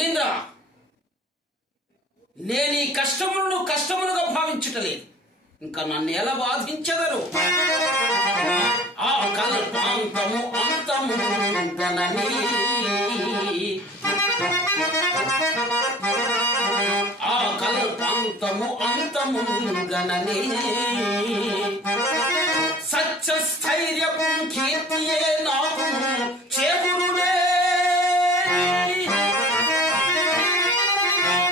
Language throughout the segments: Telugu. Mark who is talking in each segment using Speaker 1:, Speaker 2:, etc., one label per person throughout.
Speaker 1: మునీంద్ర నేను ఈ కష్టములను కష్టములుగా భావించుటలేదు. ఇంకా నన్ను ఎలా బాధించదరు ఆ కల్పాంతము అంతము గనని ఆ కల్పాంతము అంతము గనని సత్య స్థైర్యపు కీర్తియే నాకు చేకురునే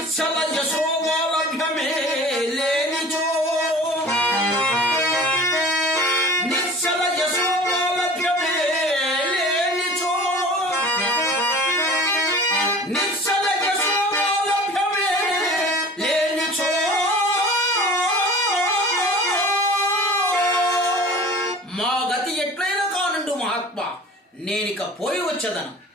Speaker 1: నిశ్చల యశోమాలభ్యమే లేనిచో. నిశ్చల యశోమాలభ్యమే లేనిచో. నిశ్చల యశోమాలభ్యమే లేనిచో. మా గతి ఎట్లయినా కానుండు నేనిక పోయి వచ్చేదను.